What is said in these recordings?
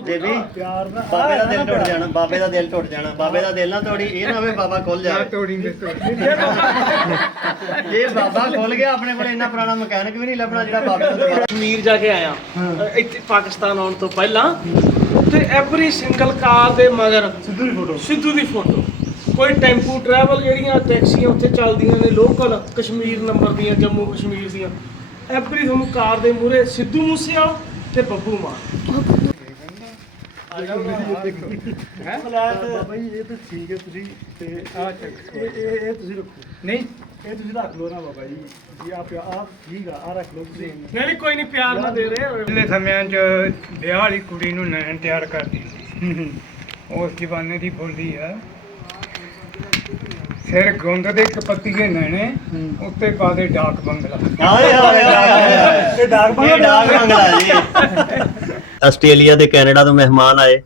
ਦੇਵੀ ਬਾਬੇ ਦਾ ਦਿਲ ਟੁੱਟ ਜਾਣਾ, ਬਾਬੇ ਦਾ ਦਿਲ ਟੁੱਟ ਜਾਣਾ, ਬਾਬੇ ਦਾ ਦਿਲ ਨਾ ਤੋੜੀ, ਇਹ ਨਾ ਹੋਵੇ ਬਾਬਾ ਖੁੱਲ ਜਾਏ। ਜੇ ਬਾਬਾ ਖੁੱਲ ਗਿਆ ਆਪਣੇ ਕੋਲ ਇੰਨਾ ਪੁਰਾਣਾ ਮਕੈਨਿਕ ਵੀ ਨਹੀਂ ਲੱਭਣਾ ਜਿਹੜਾ ਬਾਬੇ ਦਾ ਦੁਬਾਰਾ। ਕਸ਼ਮੀਰ ਜਾ ਕੇ ਆਇਆ ਇੱਥੇ ਪਾਕਿਸਤਾਨ ਆਉਣ ਤੋਂ ਪਹਿਲਾਂ, ਤੇ ਐਵਰੀ ਸਿੰਗਲ ਕਾਰ ਦੇ ਮਗਰ ਸਿੱਧੂ ਦੀ ਫੋਟੋ। ਕੋਈ ਟੈਂਪੂ ਟਰੈਵਲ ਜਿਹੜੀਆਂ ਟੈਕਸੀਆਂ ਉੱਥੇ ਚੱਲਦੀਆਂ ਨੇ ਲੋਕਲ ਕਸ਼ਮੀਰ ਨੰਬਰ ਦੀਆਂ, ਜੰਮੂ ਕਸ਼ਮੀਰ ਦੀਆਂ, ਐਵਰੀ ਤੁਹਾਨੂੰ ਕਾਰ ਦੇ ਮੂਹਰੇ ਸਿੱਧੂ ਮੂਸੇਵਾਲਾ ਤੇ ਬੱਬੂ ਮਾਨ। ਬਾਬਾ ਜੀ ਇਹ ਤਾਂ ਠੀਕ ਹੈ, ਤੁਸੀਂ ਤੇ ਇਹ ਤੁਸੀਂ ਰੱਖੋ। ਨਹੀਂ ਇਹ ਤੁਸੀਂ ਰੱਖ ਲਓ ਨਾ ਬਾਬਾ ਜੀ, ਜੀ ਆਪ ਠੀਕ ਆ ਰੱਖ ਲਓ ਤੁਸੀਂ। ਨਹੀਂ ਕੋਈ ਨਹੀਂ, ਪਿਆਰ ਨਾਲ ਦੇ ਰਹੇ। ਪਿਛਲੇ ਸਮਿਆਂ 'ਚ ਵਿਆਹ ਵਾਲੀ ਕੁੜੀ ਨੂੰ ਨੈਣ ਤਿਆਰ ਕਰਦੀ ਸੀ, ਉਸ ਜ਼ਮਾਨੇ ਦੀ ਬੋਲੀ ਆ। ਸਿਰ ਗੁੰਦ ਦੇ ਕਪੱਤੀਏ ਨੈਣੇ, ਉੱਤੇ ਪਾ ਦੇ ਡਾਕ ਬੰਗਲਾ। ਹਾਏ ਹਾਏ ਹਾਏ, ਇਹ ਡਾਕ ਬੰਗਲਾ ਜੀ। ਆਸਟ੍ਰੇਲੀਆ ਤੇ ਕੈਨੇਡਾ ਤੋਂ ਮਹਿਮਾਨ ਆਏ,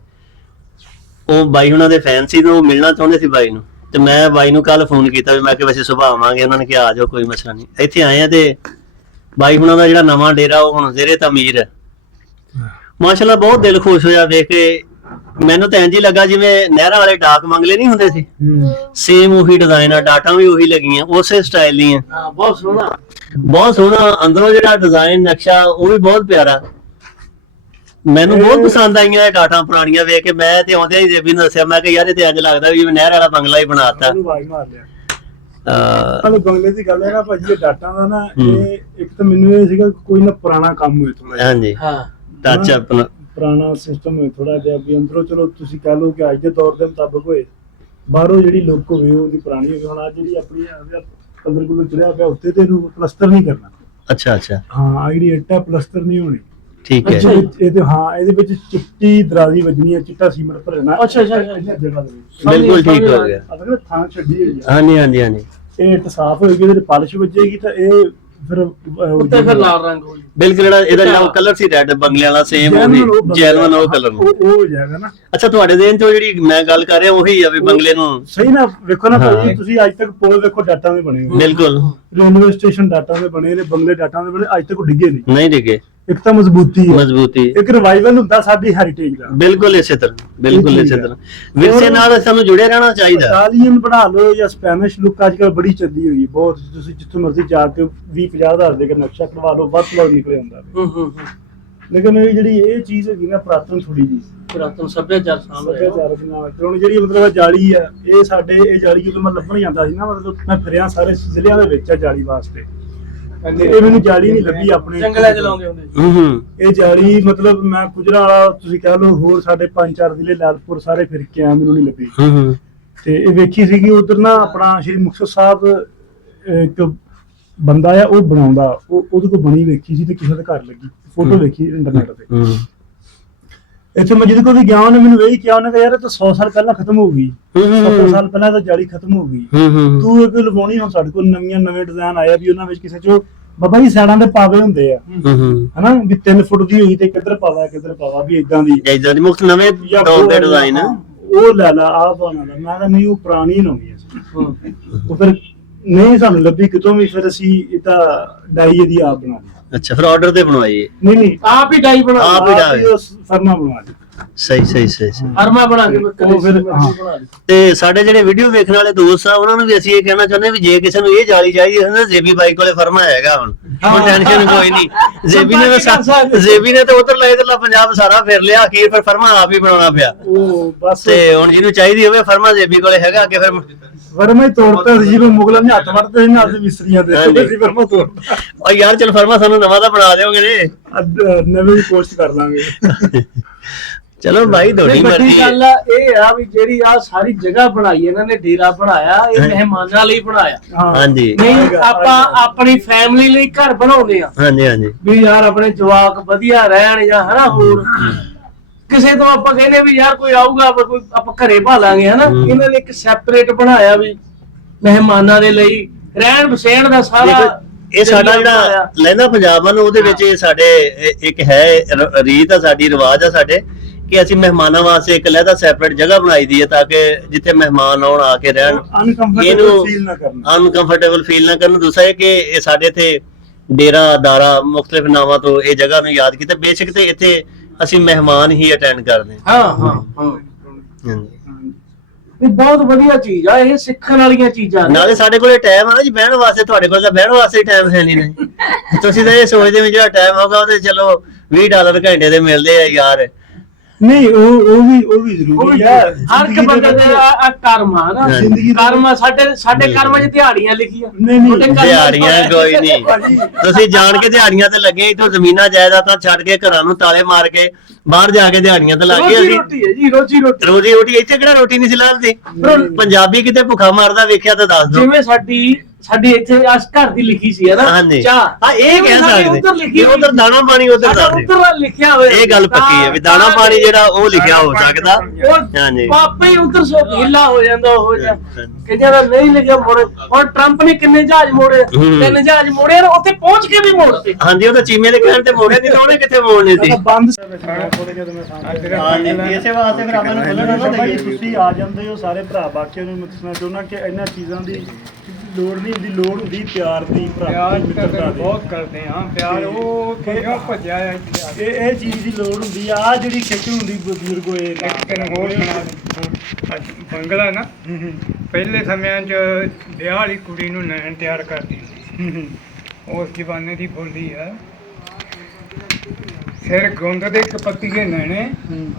ਉਹ ਬਾਈ ਉਹਨਾਂ ਦੇ ਫੈਨ ਸੀ ਤੇ ਉਹ ਮਿਲਣਾ ਚਾਹੁੰਦੇ ਸੀ ਬਾਈ ਨੂੰ, ਤੇ ਮੈਂ ਬਾਈ ਨੂੰ ਕੱਲ ਫੋਨ ਕੀਤਾ ਵੀ ਮੈਂ ਕਿ ਵੈਸੇ ਸੁਭਾਅ ਆਵਾਂਗੇ, ਉਹਨਾਂ ਨੇ ਕਿਹਾ ਆ ਜਾਓ ਕੋਈ ਮਸਲਾ ਨਹੀਂ। ਇੱਥੇ ਆਏ ਆ ਤੇ ਬਾਈ ਹੁਣਾਂ ਦਾ ਜਿਹੜਾ ਨਵਾਂ ਡੇਰਾ ਉਹ ਹੁਣ ਜ਼ੇਰੇ ਤਮੀਰ ਹੈ। ਮਾਸ਼ਾਅੱਲਾ ਬਹੁਤ ਦਿਲ ਖੁਸ਼ ਹੋਇਆ ਵੇਖ ਕੇ। ਮੈਨੂੰ ਤਾਂ ਇੰਝ ਹੀ ਲੱਗਾ ਜਿਵੇਂ ਨਹਿਰਾਂ ਵਾਲੇ ਡਾਕ ਮੰਗਲੇ ਨਹੀਂ ਹੁੰਦੇ ਸੀ, ਸੇਮ ਉਹੀ ਡਿਜ਼ਾਈਨ ਆ, ਡਾਟਾਂ ਵੀ ਉਹੀ ਲੱਗੀਆਂ, ਉਸੇ ਸਟਾਈਲ ਦੀਆਂ। ਬਹੁਤ ਸੋਹਣਾ, ਬਹੁਤ ਸੋਹਣਾ ਅੰਦਰੋਂ ਜਿਹੜਾ ਡਿਜ਼ਾਈਨ ਨਕਸ਼ਾ ਉਹ ਵੀ ਬਹੁਤ ਪਿਆਰਾ। ਮੈਨੂੰ ਬਹੁਤ ਪਸੰਦ ਆਈਆਂ ਇਹ ਡਾਟਾਂ ਪੁਰਾਣੀਆਂ ਵੇਖ ਕੇ। ਮੈਂ ਤੇ ਆਉਂਦਿਆਂ ਹੀ ਦੇਵੀ ਨੂੰ ਦੱਸਿਆ, ਮੈਂ ਕਿ ਯਾਰ ਇਹ ਤੇ ਅੱਜ ਲੱਗਦਾ ਵੀ ਨਹਿਰ ਵਾਲਾ ਬੰਗਲਾ ਹੀ ਬਣਾਤਾ। ਤੁਹਾਨੂੰ ਬੰਗਲੇ ਦੀ ਗੱਲ ਹੈ ਨਾ ਭਾਜੀ, ਇਹ ਡਾਟਾ ਦਾ ਨਾ, ਇਹ ਇੱਕ ਤਾਂ ਮੈਨੂੰ ਇਹ ਸੀਗਾ ਕੋਈ ਨਾ ਪੁਰਾਣਾ ਕੰਮ ਹੋਏ ਥੋੜਾ। ਹਾਂਜੀ ਹਾਂ, ਟੱਚ ਆਪਣਾ ਪੁਰਾਣਾ ਸਿਸਟਮ ਹੋਏ ਥੋੜਾ ਜਿਹਾ, ਵੀ ਅੰਦਰੋਂ ਚਲੋ ਤੁਸੀਂ ਕਹਿ ਲਓ ਕਿ ਅੱਜ ਦੇ ਦੌਰ ਦੇ ਮੁਤਾਬਕ ਹੋਏ, ਬਾਹਰੋਂ ਜਿਹੜੀ ਲੁੱਕ ਹੋਵੇ ਉਹਦੀ ਪੁਰਾਣੀ ਹੋਵੇ। ਹੁਣ ਅੱਜ ਜਿਹੜੀ ਆਪਣੀ ਕਲਰ ਕੁਲਰ ਚੜਿਆ ਪਿਆ ਉੱਤੇ ਤੇ ਇਹਨੂੰ ਪਲਸਤਰ ਨਹੀਂ ਕਰਨਾ। ਅੱਛਾ ਅੱਛਾ, ਹਾਂ ਆ ਜਿਹੜੀ ਇੱਟਾਂ ਪਲਸਤਰ ਨਹੀਂ ਹੋਣੀ। ਠੀਕ ਹੈ। ਇਹ ਤੇ ਹਾਂ ਇਹਦੇ ਵਿੱਚ ਚਿੱਟੀ ਦਰਾਜ਼ੀ ਵੱਜਣੀ ਹੈ, ਚਿੱਟਾ ਸੀਮੈਂਟ ਭਰਨਾ। ਅੱਛਾ ਜਗ੍ਹਾ ਦੇ ਵਿੱਚ ਬਿਲਕੁਲ ਠੀਕ ਹੋ ਗਿਆ। ਅਗਰ ਥਾਂ ਛੱਡੀ ਹੋਈ ਆ, ਹਾਂਜੀ ਹਾਂਜੀ ਹਾਂਜੀ, ਇਹ ਇੱਟ ਸਾਫ਼ ਹੋਏਗੀ, ਇਹਦੇ ਪਾਲਿਸ਼ ਵੱਜੇਗੀ ਤਾਂ ਇਹ ਫਿਰ ਉੱਤੇ ਫਿਰ ਲਾਲ ਰੰਗ ਹੋ ਜਾਊ। ਬਿਲਕੁਲ ਜਿਹੜਾ ਇਹਦਾ ਕਲਰ ਸੀ ਰੈੱਡ ਬੰਗਲਿਆਂ ਵਾਲਾ, ਸੇਮ ਉਹੀ ਜੈਨੂਨ ਉਹ ਕਲਰ ਨੂੰ। ਉਹ ਹੋ ਜਾਏਗਾ ਨਾ। ਅੱਛਾ, ਤੁਹਾਡੇ ਦੇਨ ਚੋਂ ਜਿਹੜੀ ਮੈਂ ਗੱਲ ਕਰ ਰਿਹਾ ਉਹੀ ਆ ਵੀ ਬੰਗਲੇ ਨੂੰ ਸਹੀ ਨਾ ਵੇਖੋ ਨਾ ਭਾਈ, ਤੁਸੀਂ ਅੱਜ ਤੱਕ ਪੁਲ ਵੇਖੋ ਡਾਟਾ ਦੇ ਬਣੇ ਹੋਏ, ਬਿਲਕੁਲ ਰੇਲਵੇ ਸਟੇਸ਼ਨ ਡਾਟਾ ਦੇ ਬਣੇ ਨੇ, ਬੰਗਲੇ ਡਾਟਾ ਦੇ ਬਣੇ, ਅੱਜ ਤੱਕ ਉਹ ਡਿੱਗੇ ਨਹੀਂ ਡਿੱਗੇ। ਇੱਕ ਤਾਂ ਮਜ਼ਬੂਤੀ ਹੈ, ਮਜ਼ਬੂਤੀ, ਇੱਕ ਰਿਵਾਈਵਲ ਹੁੰਦਾ ਸਾਡੀ ਹੈਰੀਟੇਜ ਦਾ। ਬਿਲਕੁਲ ਇਸੇ ਤਰ੍ਹਾਂ, ਬਿਲਕੁਲ ਇਸੇ ਤਰ੍ਹਾਂ ਵਿਰਸੇ ਨਾਲ ਸਾਨੂੰ ਜੁੜੇ ਰਹਿਣਾ ਚਾਹੀਦਾ। ਇਟਾਲੀਅਨ ਬਣਾ ਲਓ ਜਾਂ ਸਪੈਨਿਸ਼ ਲੁੱਕ ਅੱਜ ਕੱਲ ਬੜੀ ਚੱਲੀ ਹੋਈ ਹੈ ਬਹੁਤ। ਤੁਸੀਂ ਜਿੱਥੇ ਮਰਜ਼ੀ ਜਾ ਕੇ 20-50 ਹਜ਼ਾਰ ਦੇ ਕੇ ਨਕਸ਼ਾ ਕਰਵਾ ਲਓ, ਵੱਧ ਤੋਂ ਵੱਧ ਨਿਕਲੇ ਹੁੰਦਾ। ਲੇਕਿਨ ਇਹ ਜਿਹੜੀ ਇਹ ਚੀਜ਼ ਹੈਗੀ ਨਾ ਪੁਰਾਤਨ ਥੋੜੀ ਜੀ, ਪੁਰਾਤਨ ਸੱਭਿਆਚਾਰ ਸੱਭਿਆਚਾਰ ਦੇ ਨਾਲ। ਤੇ ਹੁਣ ਜਿਹੜੀ ਮਤਲਬ ਜਾਲੀ ਆ, ਇਹ ਸਾਡੇ ਇਹ ਜਾਲੀ ਜਦੋਂ ਮੈਂ ਲੱਭਣ ਜਾਂਦਾ ਸੀ ਨਾ, ਮਤਲਬ ਮੈਂ ਫਿਰਿਆ ਸਾਰੇ ਜ਼ਿਲ੍ਹਿਆਂ ਦੇ ਵਿੱਚ ਆ ਜਾਲੀ ਵਾਸਤੇ, ਇਹ ਮੈਨੂੰ ਜਾਲੀ ਨਹੀਂ ਲੱਭੀ ਆਪਣੇ ਜੰਗਲਾਂ ਚ ਲਾਉਂਦੇ ਹੁੰਦੇ। ਇਹ ਜਾਲੀ ਮਤਲਬ ਮੈਂ ਗੁਜਰਾਂ ਵਾਲਾ ਤੁਸੀਂ ਕਹਿ ਲਓ, ਹੋਰ ਸਾਡੇ 5-4 ਜ਼ਿਲ੍ਹੇ ਲਾਲਪੁਰ ਸਾਰੇ ਫਿਰ ਕੇ ਆ, ਮੈਨੂੰ ਨਹੀਂ ਲੱਭੀ। ਤੇ ਇਹ ਵੇਖੀ ਸੀਗੀ ਉਧਰ ਨਾ ਆਪਣਾ ਸ਼੍ਰੀ ਮੁਕਤਸਰ ਸਾਹਿਬ ਇੱਕ ਬੰਦਾ ਆ, ਉਹ ਬਣਾਉਂਦਾ, ਉਹਦੇ ਕੋਲ ਬਣੀ ਵੇਖੀ ਸੀ ਤੇ ਕਿਸੇ ਦੇ ਘਰ ਲੱਗੀ ਫੋਟੋ ਵੇਖੀ ਇੰਟਰਨੈਟ ਤੇ। ਇੱਥੇ ਮੈਂ ਜਿਹਦੇ ਕੋਲ ਵੀ ਗਿਆ, ਉਹਨੇ ਮੈਨੂੰ ਇਹੀ ਕਿਹਾ, ਉਹਨੇ ਕਿਹਾ ਯਾਰ ਇਹ ਤਾਂ 100 ਸਾਲ ਪਹਿਲਾਂ ਖਤਮ ਹੋ ਗਈ, 70 ਸਾਲ ਪਹਿਲਾਂ ਤਾਂ ਜਾਲੀ ਖਤਮ ਹੋ ਗਈ, ਤੂੰ ਇਹ ਲਵਾਉਣੀ। ਹੁਣ ਸਾਡੇ ਕੋਲ ਨਵੇਂ ਡਿਜ਼ਾਈਨ ਆਇਆ ਵੀ ਉਹਨਾਂ ਵਿੱਚ ਕਿਸੇ ਚੋਂ ਬਾਬਾ ਜੀ ਸਾਈਡਾਂ ਦੇ ਪਾਵੇ ਹੁੰਦੇ ਆ, ਹਨਾ, ਵੀ 3 ਫੁੱਟ ਦੀ ਹੋਈ ਤੇ ਕਿੱਧਰ ਪਾਵਾ ਵੀ ਇਦਾਂ ਦੀ ਮੁਕਤ ਨਵੇਂ ਦੌਰ ਦੇ ਡਿਜ਼ਾਈਨ ਉਹ ਲੈ ਲਾ ਆ ਬਣਾ ਲਾ। ਮੈਂ ਕਿਹਾ ਨਹੀਂ, ਉਹ ਪੁਰਾਣੀ ਲਾਉਣੀ ਸੀ। ਉਹ ਫਿਰ ਨਹੀਂ ਸਾਨੂੰ ਲੱਭੀ ਕਿਤੋਂ ਵੀ, ਫਿਰ ਅਸੀਂ ਇਹ ਤਾਂ ਡਾਈ ਇਹਦੀ ਆਪ ਬਣਾ ਲਈ। ਅੱਛਾ, ਫਿਰ ਆਰਡਰ ਤੇ ਬਣਵਾਈਏ? ਨਹੀਂ ਆਪ ਹੀ ਡਾਈ ਬਣਾ, ਆਪ ਹੀ ਡਾਈ ਫਰਮਾ ਬਣਾ ਲਈ। ਸਹੀ ਸਹੀ ਸਹੀ ਸਹੀ, ਫਰਮਾ ਬਣਾ ਕੇ ਫਿਰ ਤੇ ਸਾਡੇ ਜਿਹੜੇ ਵੀਡੀਓ ਵੇਖਣ ਵਾਲੇ ਦੋਸਤ ਆ ਉਹਨਾਂ ਨੂੰ ਵੀ ਅਸੀਂ ਇਹ ਕਹਿਣਾ ਚਾਹੁੰਦੇ ਵੀ ਜੇ ਕਿਸੇ ਨੂੰ ਇਹ ਜਾਲੀ ਚਾਹੀਦੀ ਹੈ ਨਾ, ਜ਼ੇਬੀ ਬਾਈ ਕੋਲੇ ਫਰਮਾ ਹੈਗਾ। ਹੁਣ ਟੈਨਸ਼ਨ ਕੋਈ ਨਹੀਂ, ਜ਼ੇਬੀ ਨੇ ਤਾਂ ਉਧਰ ਲੈ ਇਧਰਲਾ ਪੰਜਾਬ ਸਾਰਾ ਫਿਰ ਲਿਆ, ਅਖੀਰ ਫਿਰ ਫਰਮਾ ਆਪ ਹੀ ਬਣਾਉਣਾ ਪਿਆ। ਬਸ ਤੇ ਹੁਣ ਜਿਹਨੂੰ ਚਾਹੀਦੀ ਹੋਵੇ ਫਰਮਾ ਜ਼ੇਬੀ ਕੋਲੇ ਹੈਗਾ, ਅੱਗੇ ਫਿਰ ਫਰਮਾ ਹੀ ਤੋੜਤਾ ਸੀ ਜਿਵੇਂ ਮੁਗਲਾਂ ਨੇ ਹੱਥ ਵੜਦੇ ਸੀ ਨਾ ਅਸੀਂ ਮਿਸਰੀਆਂ ਦੇ, ਅਸੀਂ ਫਰਮਾ ਤੋੜਤਾ। ਉਹ ਯਾਰ ਚਲ ਫਰਮਾ ਸਾਨੂੰ ਨਵਾਂ ਤਾਂ ਬਣਾ ਦਿਓਗੇ ਨੇ, ਨਵੇਂ ਦੀ ਕੋਸ਼ਿਸ਼ ਕਰ ਲਾਂਗੇ। ਚਲੋ ਭਾਈ ਤੁਹਾਡੀ ਵੱਡੀ ਮਰਜ਼ੀ ਗੱਲ ਆ ਇਹ ਆ ਵੀ ਜਿਹੜੀ ਆ ਸਾਰੀ ਜਗ੍ਹਾ ਬਣਾਈ ਇਹਨਾਂ ਨੇ, ਡੇਰਾ ਬਣਾਇਆ, ਇਹ ਮਹਿਮਾਨਾਂ ਲਈ ਬਣਾਇਆ। ਹਾਂਜੀ, ਨਹੀਂ ਆਪਾਂ ਆਪਣੀ ਫੈਮਿਲੀ ਲਈ ਘਰ ਬਣਾਉਂਦੇ ਆ ਹਾਂਜੀ ਹਾਂਜੀ, ਵੀ ਯਾਰ ਆਪਣੇ ਜਵਾਕ ਵਧੀਆ ਰਹਿਣ ਜਾਂ ਹਨਾ, ਹੋਰ ਕਿਸੇ ਤੋਂ ਆਪਾਂ ਕਹਿੰਦੇ ਵੀ ਯਾਰ ਕੋਈ ਆਊਗਾ ਆਪਾਂ ਘਰੇ ਭਾਲਾਂਗੇ ਹਨਾ। ਇਹਨਾਂ ਨੇ ਇੱਕ ਸੈਪਰੇਟ ਬਣਾਇਆ ਵੀ ਮਹਿਮਾਨਾਂ ਦੇ ਲਈ ਰਹਿਣ ਬਸੇਣ ਦਾ ਸਾਰਾ। ਇਹ ਸਾਡਾ ਜਿਹੜਾ ਲਹਿੰਦਾ ਪੰਜਾਬ ਆ ਨਾ, ਉਹਦੇ ਵਿੱਚ ਇਹ ਸਾਡੇ ਇੱਕ ਹੈ ਰੀਤ ਆ, ਸਾਡੀ ਰਿਵਾਜ ਆ ਸਾਡੇ, ਕਿ ਅਸੀਂ ਮਹਿਮਾਨਾਂ ਵਾਸਤੇ ਇੱਕ ਲਹਿਦਾ ਸੈਪਰੇਟ ਜਗ੍ਹਾ ਬਣਾਈ ਦੀ ਹੈ ਤਾਂ ਕਿ ਜਿੱਥੇ ਮਹਿਮਾਨ ਆਉਣ ਆ ਕੇ ਰਹਿਣ, ਅਨਕੰਫਰਟੇਬਲ ਫੀਲ ਨਾ ਕਰਨ। ਦੂਸਰਾ ਇਹ ਕਿ ਇਹ ਸਾਡੇ ਇੱਥੇ ਡੇਰਾ ਦਾਰਾ ਮੁਖਤਲਿਫ ਨਾਵਾਂ ਤੋਂ ਇਹ ਜਗ੍ਹਾ ਨੂੰ ਯਾਦ ਕੀਤਾ। ਬੇਸ਼ੱਕ ਤੇ ਇੱਥੇ ਅਸੀਂ ਮਹਿਮਾਨ ਹੀ ਅਟੈਂਡ ਕਰਦੇ ਹਾਂ ਹਾਂ ਹਾਂ ਹਾਂਜੀ ਇਹ ਬਹੁਤ ਵਧੀਆ ਚੀਜ਼ ਆ, ਇਹ ਸਿੱਖਣ ਵਾਲੀਆਂ ਚੀਜ਼ਾਂ ਨੇ। ਨਾਲੇ ਸਾਡੇ ਕੋਲੇ ਟਾਈਮ ਆ ਨਾ ਜੀ ਬਹਿਣ ਵਾਸਤੇ, ਤੁਹਾਡੇ ਕੋਲ ਤਾਂ ਬਹਿਣ ਵਾਸਤੇ ਟਾਈਮ ਹੈ ਨਹੀਂ ਨੇ। ਤੁਸੀਂ ਤਾਂ ਇਹ ਸੋਚਦੇ ਵੀ ਜਿਹੜਾ ਟਾਈਮ ਹੋਗਾ ਉਹਦੇ ਚਲੋ $20 ਘੰਟੇ ਦੇ ਮਿਲਦੇ ਆ ਯਾਰ। ਨਹੀਂ ਉਹ ਵੀ ਜ਼ਰੂਰੀ ਆ। ਹਰ ਇੱਕ ਬੰਦੇ ਦਾ ਕਰਮ ਆ ਨਾ, ਜ਼ਿੰਦਗੀ ਦਾ ਕਰਮ ਆ। ਸਾਡੇ ਕਰਮਾਂ 'ਚ ਦਿਹਾੜੀਆਂ ਲਿਖੀਆਂ। ਨਹੀਂ ਨਹੀਂ ਤੁਹਾਡੇ ਕਰਮਾਂ 'ਚ ਦਿਹਾੜੀਆਂ ਕੋਈ ਨਹੀਂ, ਤੁਸੀਂ ਜਾਣ ਕੇ ਦਿਹਾੜੀਆਂ ਤੇ ਲੱਗੇ, ਇੱਥੋਂ ਜ਼ਮੀਨਾਂ ਜਾਇਦਾਦਾਂ ਛੱਡ ਕੇ ਘਰਾਂ ਨੂੰ ਤਾਲੇ ਮਾਰ ਕੇ ਬਾਹਰ ਜਾ ਕੇ ਦਿਹਾੜੀਆਂ ਤੇ ਲੱਗ ਗਏ। ਰੋਜੀ ਰੋਟੀ ਹੈ ਜੀ, ਰੋਜੀ ਰੋਟੀ। ਰੋਜੀ ਰੋਟੀ ਇੱਥੇ ਕਿਹੜਾ ਰੋਟੀ ਨਹੀਂ ਸੀ ਲੱਭਦੀ। ਪੰਜਾਬੀ ਕਿਤੇ ਭੁੱਖਾ ਮਾਰਦਾ ਵੇਖਿਆ ਤਾਂ ਦੱਸ ਦਿਓ। ਜਿਵੇਂ ਸਾਡੀ ਇੱਥੇ ਅੱਜ ਘਰ ਦੀ ਲਿਖੀ ਸੀ ਹੈ ਨਾ ਹਾਂਜੀ ਚਾਹ, ਹਾਂ ਇਹ ਕਹਿ ਉੱਧਰ ਲਿਖੀ ਸਕਦੇ ਉਧਰ ਦਾਣਾ ਪਾਣੀ ਉਧਰ ਸਾਡਾ ਦੱਸ ਉੱਧਰ ਲਿਖਿਆ ਹੋਇਆ ਇਹ ਗੱਲ ਪੱਕੀ ਹੈ ਵੀ ਦਾਣਾ ਪਾਣੀ ਜਿਹੜਾ ਉਹ ਲਿਖਿਆ ਹੋ ਸਕਦਾ। ਉਹ ਹਾਂਜੀ ਪਾਪਾ ਹੀ ਉੱਧਰ ਸੋ ਢੀਲਾ ਹੋ ਜਾਂਦਾ ਉਹ ਜਿਹਾ ਹਾਂਜੀ। ਕਿ ਜਿਹੜਾ ਨਹੀਂ ਲਿਖਿਆ ਮੋੜੇ। ਹੁਣ ਟਰੰਪ ਨੇ ਕਿੰਨੇ ਜਹਾਜ਼ ਮੋੜੇ, 3 ਜਹਾਜ਼ ਮੋੜੇ, ਉੱਥੇ ਪਹੁੰਚ ਕੇ ਵੀ ਮੋੜਤੇ। ਹਾਂਜੀ ਉਹ ਤਾਂ ਚੀਮੇ ਦੇ ਕਹਿਣ ਤੇ ਮੋੜੇ ਨਹੀਂ ਤਾਂ ਉਹਨੇ ਕਿੱਥੇ ਮੋੜਨੇ ਸੀ। ਬੰਦ ਇਸੇ ਵਾਸਤੇ ਫਿਰ ਆਪਾਂ ਨੂੰ ਖੋਲਣਾ ਬਾਬਾ ਜੀ ਤੁਸੀਂ ਆ ਜਾਂਦੇ ਹੋ ਸਾਰੇ ਭਰਾ, ਬਾਕੀ ਨੂੰ ਮੈਂ ਦੱਸਣਾ ਚਾਹੁੰਦਾ ਕਿ ਇਹਨਾਂ ਚੀਜ਼ਾਂ ਦੀ ਲੋੜ ਨਹੀਂ ਹੁੰਦੀ, ਲੋੜ ਹੁੰਦੀ ਪਿਆਰ ਦੀ, ਭਰਾ ਪਿਆਰ ਦੀ, ਤਾਂ ਮਿੱਤਰਤਾ ਦੀ। ਬਹੁਤ ਕਰਦੇ ਹਾਂ ਪਿਆਰ। ਉਹ ਕਿਉਂ ਭੱਜਿਆ ਆ ਇੱਥੇ ਆ ਕੇ? ਇਹ ਚੀਜ਼ ਦੀ ਲੋੜ ਹੁੰਦੀ ਆ ਜਿਹੜੀ ਖਿੱਚ ਹੁੰਦੀ ਬਜ਼ੁਰਗ ਹੋਏ ਇੱਕ ਦਿਨ ਹੋਰ ਸੁਣਾ ਦੇ। ਅੱਜ ਬੰਗਲਾ ਨਾ ਪਹਿਲੇ ਸਮਿਆਂ 'ਚ ਵਿਆਹ ਵਾਲੀ ਕੁੜੀ ਨੂੰ ਨੈਣ ਤਿਆਰ ਕਰਦੀ ਸੀ। ਉਸ ਜ਼ਮਾਨੇ ਦੀ ਬੋਲੀ ਆ, ਸਿਰ ਗੁੰਦ ਦੇ ਕਪੱਤੀਏ ਨੈਣੇ,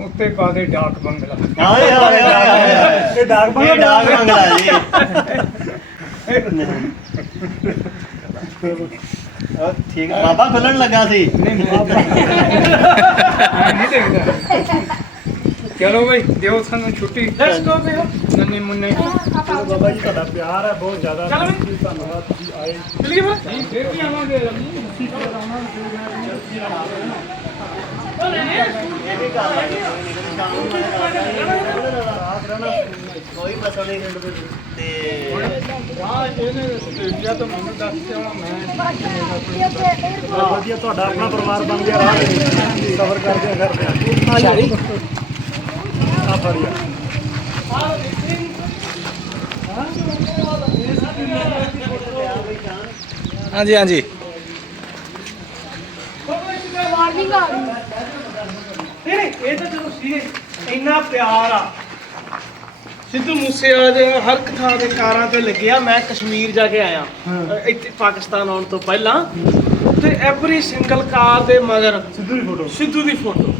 ਉੱਤੇ ਪਾ ਦੇ ਡਾਕ ਬੰਗਲਾ। ਹਾਏ ਹਾਏ ਹਾਏ ਇਹ ਡਾਕ ਇਹ ਡਾਕ ਮੰਗਲਾ ਜੀ। ਠੀਕ ਬਾਬਾ ਖੁੱਲਣ ਲੱਗਾ ਸੀ। ਨਹੀਂ ਦੇਖਦਾ। ਚਲੋ ਬਈ ਦਿਓ ਸਾਨੂੰ ਛੁੱਟੀ। ਲੈਟਸ ਗੋ ਬਈ। ਨੰਨੇ ਮੁੰਨੇ ਚਲੋ ਬਾਬਾ ਜੀ ਤੁਹਾਡਾ ਪਿਆਰ ਹੈ ਬਹੁਤ ਜ਼ਿਆਦਾ। ਚਲੋ ਬਈ। ਧੰਨਵਾਦ ਤੁਸੀਂ ਆਏ। ਚਲਿਏ ਫਿਰ। ਫੇਰ ਵੀ ਆਵਾਂਗੇ। ਕੋਈ ਮਸਲਾ ਨਹੀਂ ਤੇ ਆਸਟ੍ਰੇਲੀਆ ਤੋਂ ਮੈਨੂੰ ਦੱਸ ਕੇ ਆਉਣਾ ਮੈਂ। ਵਧੀਆ ਤੁਹਾਡਾ ਆਪਣਾ ਪਰਿਵਾਰ ਬਣ ਗਿਆ। ਸਬਰ ਕਰਦੇ ਕਰਦੇ ਆ ਫੜਿਆ। ਹਾਂਜੀ ਹਾਂਜੀ ਮਾਰਨਿੰਗ ਆ ਗਈ। ਨਹੀਂ ਇਹ ਤਾਂ ਚਲੋ ਸੀ ਇੰਨਾ ਪਿਆਰ ਆ। ਸਿੱਧੂ ਮੂਸੇਵਾਲੇ ਦੇ ਹਰ ਇੱਕ ਥਾਂ ਤੇ ਕਾਰਾਂ ਤੇ ਲੱਗਿਆ। ਮੈਂ ਕਸ਼ਮੀਰ ਜਾ ਕੇ ਆਇਆ ਇੱਥੇ ਪਾਕਿਸਤਾਨ ਆਉਣ ਤੋਂ ਪਹਿਲਾਂ, ਤੇ ਐਵਰੀ ਸਿੰਗਲ ਕਾਰ ਦੇ ਮਗਰ ਸਿੱਧੂ ਦੀ ਫੋਟੋ।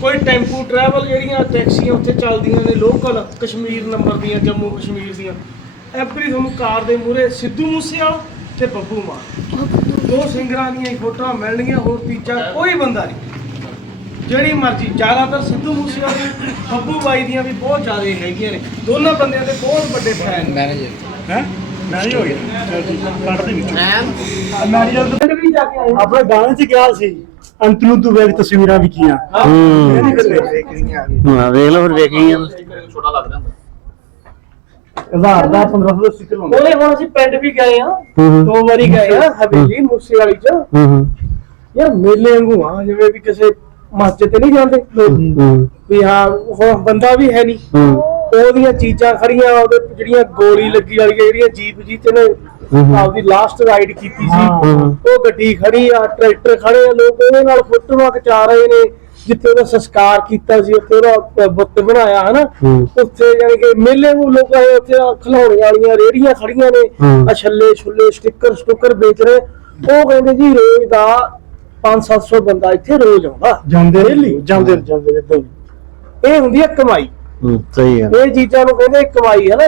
ਕੋਈ ਟੈਂਪੂ ਟਰੈਵਲ ਜਿਹੜੀਆਂ ਟੈਕਸੀਆਂ ਉੱਥੇ ਚੱਲਦੀਆਂ ਨੇ ਲੋਕਲ ਕਸ਼ਮੀਰ ਨੰਬਰ ਦੀਆਂ, ਜੰਮੂ ਕਸ਼ਮੀਰ ਦੀਆਂ, ਐਵਰੀ ਤੁਹਾਨੂੰ ਕਾਰ ਦੇ ਮੂਹਰੇ ਸਿੱਧੂ ਮੂਸੇਵਾਲਾ ਤੇ ਬੱਬੂ ਮਾਨ, 2 ਸਿੰਗਰਾਂ ਦੀਆਂ ਹੀ ਫੋਟੋਆਂ ਮਿਲਣਗੀਆਂ। ਹੋਰ ਤੀਜਾ ਕੋਈ ਬੰਦਾ ਨਹੀਂ। ਜਿਹੜੀ ਮਰਜ਼ੀ, ਜ਼ਿਆਦਾਤਰ ਸਿੱਧੂ ਮੂਸੇਵਾਲੇ ਬੱਬੂ ਬਾਈ ਦੀਆਂ ਵੀ ਬਹੁਤ ਜ਼ਿਆਦਾ ਹੈਗੀਆਂ ਨੇ। ਦੋਨਾਂ ਬੰਦਿਆਂ ਦੇ ਬਹੁਤ ਵੱਡੇ ਫੈਨ ਨੇ। ਹੈ ਮੈਨੇਜ ਹੋ ਗਿਆ। ਚਲ ਠੀਕ ਕੱਢ ਦੇ ਵਿੱਚ ਮੈਨੇਜਰ ਪਿੰਡ ਵੀ ਜਾ ਕੇ ਆਏ। ਆਪਣੇ ਗਾਣੇ 'ਚ ਕਿਹਾ ਸੀ ਅੰਤ ਨੂੰ ਤੂੰ ਵੇਖ ਤਸਵੀਰਾਂ ਵੀ ਕੀਆਂ। ਹਾਂ ਵੇਖ ਲਓ ਫਿਰ ਵੇਖੀਆਂ। 1000 ਦਾ 1500 ਦਾ ਸਟicker ਹੁੰਦਾ। ਉਹਨੇ ਹੁਣ ਅਸੀਂ ਪਿੰਡ ਵੀ ਗਏ ਆ, 2 ਵਾਰੀ ਗਏ ਆ ਹਵੇਲੀ ਮੂਸੇਵਾਲੀ ਚ। ਯਾਰ ਮੇਲੇ ਵਾਂਗੂ ਆ, ਜਿਵੇਂ ਵੀ ਕਿਸੇ ਮਸਜਿਦ ਤੇ ਨਹੀਂ ਜਾਂਦੇ ਲੋਕ ਵੀ ਹਾਂ ਹੁਣ ਬੰਦਾ ਵੀ ਹੈ ਨਹੀਂ। ਉਹਦੀਆਂ ਚੀਜ਼ਾਂ ਖੜੀਆਂ, ਉਹਦੇ ਜਿਹੜੀਆਂ ਗੋਲੀ ਲੱਗੀ ਵਾਲੀਆਂ ਜਿਹੜੀਆਂ ਜੀਪ ਜੀ ਤੇ ਨੇ ਆਪਦੀ ਲਾਸਟ ਰਾਈਡ ਕੀਤੀ ਸੀ, ਉਹ ਗੱਡੀ ਖੜੀ ਆ, ਟਰੈਕਟਰ ਖੜੇ ਆ, ਲੋਕ ਉਹਦੇ ਨਾਲ ਫੋਟੋਆਂ ਖਿਚਾ ਰਹੇ ਨੇ। ਜਿੱਥੇ ਉਹਦਾ ਸੰਸਕਾਰ ਕੀਤਾ ਸੀ ਉੱਥੇ ਉਹਦਾ ਬੁੱਤ ਬਣਾਇਆ ਹਨਾ, ਉੱਥੇ ਯਾਨੀ ਕਿ ਮੇਲੇ ਨੂੰ ਲੋਕ ਆਏ। ਉੱਥੇ ਖਿਡੌਣੇ ਵਾਲੀਆਂ ਰੇਹੜੀਆਂ ਖੜੀਆਂ ਨੇ, ਆ ਛੱਲੇ ਛੁੱਲੇ ਸਟicker ਵੇਚ ਰਹੇ। ਉਹ ਕਹਿੰਦੇ ਜੀ ਰੋਜ਼ ਦਾ 500-700 ਬੰਦਾ ਇੱਥੇ ਰੋਜ਼ ਆਉਂਦਾ ਜਾਂਦੇ ਏਦਾਂ ਹੀ। ਇਹ ਹੁੰਦੀ ਹੈ ਕਮਾਈ। ਸਹੀ ਹੈ। ਇਹ ਚੀਜ਼ਾਂ ਨੂੰ ਕਹਿੰਦੇ ਕਮਾਈ ਹੈ ਨਾ।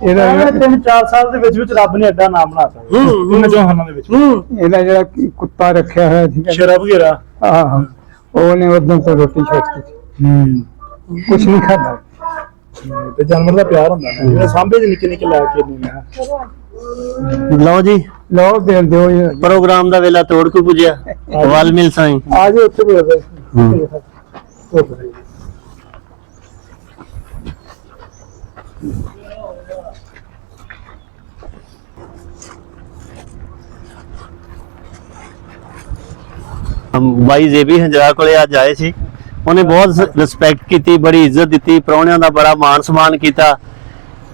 ਇਹਦਾ 3-4 ਸਾਲ ਦੇ ਵਿੱਚ ਰਾਬ ਨੇ ਐਡਾ ਨਾਮ ਬਣਾਤਾ ਇਹਨਾਂ ਜਹਾਨਾਂ ਦੇ ਵਿੱਚ। ਇਹਦਾ ਜਿਹੜਾ ਕੁੱਤਾ ਰੱਖਿਆ ਹੋਇਆ ਸੀਗਾ ਸ਼ਰਾਬ ਵਗੈਰਾ ਆਹ ਉਹਨੇ ਉਦੋਂ ਤੋਂ ਰੋਟੀ ਛੱਡਤੀ ਸੀ। ਕੁਛ ਨਹੀਂ ਖਾਦਾ। ਤੇ ਜਾਨਵਰ ਦਾ ਪਿਆਰ ਹੁੰਦਾ ਨਾ, ਜਿਹੜਾ ਸਾਂਭੇ ਦੇ ਨਿੱਕੇ ਨਿੱਕੇ ਲੈ ਕੇ ਨਹੀਂ। ਲਓ ਜੀ ਲਓ ਦੇ ਦਿਓ ਜੀ। ਪ੍ਰੋਗਰਾਮ ਦਾ ਵੇਲਾ ਤੋੜ ਕੇ ਪੁੱਜਿਆ। ਵਾਲ ਮਿਲ ਸਾਈਂ ਆ ਜੇ ਉੱਥੇ ਬੋਲਦੇ ਬਾਈ ਜ਼ੇਬੀ ਹੰਜਰਾ ਕੋਲੇ ਅੱਜ ਆਏ ਸੀ। ਉਹਨੇ ਬਹੁਤ ਰਿਸਪੈਕਟ ਕੀਤੀ, ਬੜੀ ਇੱਜ਼ਤ ਦਿੱਤੀ, ਪ੍ਰਾਹੁਣਿਆਂ ਦਾ ਬੜਾ ਮਾਣ ਸਨਮਾਨ ਕੀਤਾ।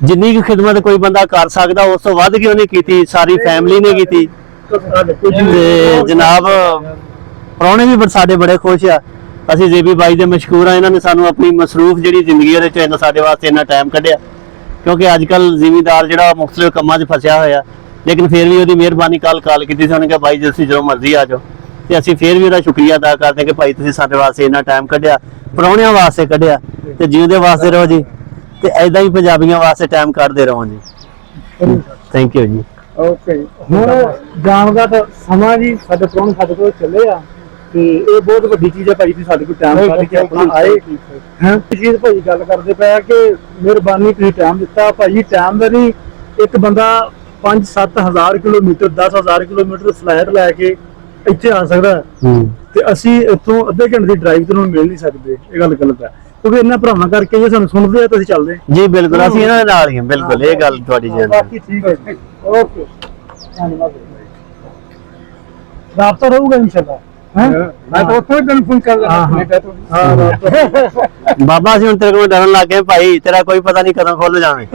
ਜਿੰਨੀ ਕੁ ਖਿਦਮਤ ਕੋਈ ਬੰਦਾ ਕਰ ਸਕਦਾ ਉਸ ਤੋਂ ਵੱਧ ਕੇ ਉਹਨੇ ਕੀਤੀ, ਸਾਰੀ ਫੈਮਿਲੀ ਨੇ ਕੀਤੀ। ਤੇ ਜਨਾਬ ਪ੍ਰਾਹੁਣੇ ਵੀ ਸਾਡੇ ਬੜੇ ਖੁਸ਼ ਆ। ਅਸੀਂ ਜੇਬੀ ਬਾਈ ਦੇ ਮਸ਼ਕੂਰ ਆ, ਇਹਨਾਂ ਨੇ ਸਾਨੂੰ ਆਪਣੀ ਮਸਰੂਫ ਜਿਹੜੀ ਜ਼ਿੰਦਗੀ ਉਹਦੇ ਚ ਇੰਨਾ ਸਾਡੇ ਵਾਸਤੇ ਇੰਨਾ ਟਾਈਮ ਕੱਢਿਆ, ਕਿਉਂਕਿ ਅੱਜ ਕੱਲ ਜ਼ਿਮੀਂਦਾਰ ਜਿਹੜਾ ਮੁਖਤਲਿਫ ਕੰਮਾਂ 'ਚ ਫਸਿਆ ਹੋਇਆ, ਲੇਕਿਨ ਫਿਰ ਵੀ ਉਹਦੀ ਮਿਹਰਬਾਨੀ ਕਾਲ ਕੀਤੀ ਸੀ। ਉਹਨੇ ਕਿਹਾ ਬਾਈ ਜੀ ਤੁਸੀਂ ਜਦੋਂ ਮਰਜ਼ੀ ਆ ਜਾਓ, ਤੇ ਅਸੀਂ ਫਿਰ ਵੀ ਉਹਦਾ ਸ਼ੁਕਰੀਆ ਅਦਾ ਕਰਦੇ ਹਾਂ ਕਿ ਭਾਈ ਤੁਸੀਂ ਸਾਡੇ ਵਾਸਤੇ ਇੰਨਾ ਟਾਈਮ ਕੱਢਿਆ, ਪ੍ਰਾਹੁਣਿਆਂ ਵਾਸਤੇ ਕੱਢਿਆ, ਤੇ ਜਿਉਂਦੇ ਵਾਸਤੇ ਰਹੋ ਜੀ, ਤੇ ਐਦਾਂ ਹੀ ਪੰਜਾਬੀਆਂ ਵਾਸਤੇ ਟਾਈਮ ਕੱਢਦੇ ਰਹੋ ਜੀ। ਥੈਂਕ ਯੂ ਜੀ। ਓਕੇ, ਹੁਣ ਜਾਣ ਦਾ ਤਾਂ ਸਮਾਂ ਜੀ, ਸਾਡੇ ਪ੍ਰਾਹੁਣੇ ਸਾਡੇ ਕੋਲ ਚੱਲੇ ਆ, ਤੇ ਇਹ ਬਹੁਤ ਵੱਡੀ ਚੀਜ਼ ਹੈ ਭਾਈ ਜੀ, ਸਾਡੇ ਕੋਲ ਟਾਈਮ ਕੱਢ ਕੇ ਆਪਣਾ ਆਏ ਹੈ। ਚੀਜ਼ ਭਾਈ ਗੱਲ ਕਰਦੇ ਪਏ ਆ ਕਿ ਮਿਹਰਬਾਨੀ ਤੁਸੀਂ ਟਾਈਮ ਦਿੱਤਾ ਭਾਈ। ਟਾਈਮ ਦਾ ਨਹੀਂ, ਇੱਕ ਬੰਦਾ 5-7 ਹਜ਼ਾਰ ਕਿਲੋਮੀਟਰ 10,000 ਕਿਲੋਮੀਟਰ ਫਲਾਈਟ ਲੈ ਕੇ ਇੱਥੇ ਆ ਸਕਦਾ, ਤੇ ਅਸੀਂ ਇੱਥੋਂ ਅੱਧੇ ਘੰਟੇ ਦੀ ਡਰਾਈਵ ਤੇ ਨੂੰ ਮਿਲ ਨਹੀਂ ਸਕਦੇ। ਇਹ ਗੱਲ ਗਲਤ ਹੈ, ਕਿਉਂਕਿ ਇਹਨਾਂ ਭਰਾਵਾਂ ਕਰਕੇ ਜੇ ਸਾਨੂੰ ਸੁਣਦੇ ਆ ਤਾਂ ਅਸੀਂ ਚੱਲਦੇ ਜੀ। ਬਿਲਕੁਲ, ਅਸੀਂ ਇਹਨਾਂ ਦੇ ਨਾਲ ਹੀ ਹਾਂ। ਬਿਲਕੁਲ, ਇਹ ਗੱਲ ਤੁਹਾਡੀ ਜੀ। ਬਾਕੀ ਠੀਕ ਹੈ ਜੀ, ਓਕੇ, ਧੰਨਵਾਦ। ਰਾਬਤਾ ਰਹੂਗਾ ਇਨਸ਼ਾਅੱਲਾ। ਮੈਂ ਤਾਂ ਉੱਥੋਂ ਹੀ ਤੈਨੂੰ ਫੋਨ ਕਰ ਰਿਹਾ ਕੈਨੇਡਾ ਤੋਂ। ਬਾਬਾ ਅਸੀਂ ਹੁਣ ਤੇਰੇ ਕੋਲ ਡਰਨ ਲੱਗ ਗਏ ਭਾਈ, ਤੇਰਾ ਕੋਈ ਪਤਾ ਨਹੀਂ ਕਦੋਂ ਖੁੱਲ ਜਾਵੇ।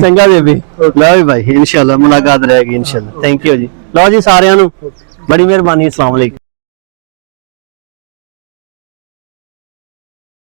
ਚੰਗਾ ਬੇਬੀ, ਲਓ ਵੀ ਭਾਈ, ਇਨਸ਼ਾਅੱਲਾ ਮੁਲਾਕਾਤ ਰਹੇਗੀ ਇਨਸ਼ਾਅੱਲਾ। ਥੈਂਕ ਯੂ ਜੀ। ਲਓ ਜੀ ਸਾਰਿਆਂ ਨੂੰ ਬੜੀ ਮਿਹਰਬਾਨੀ। ਅਸਲਾਮ ਅਲੈਕੁਮ।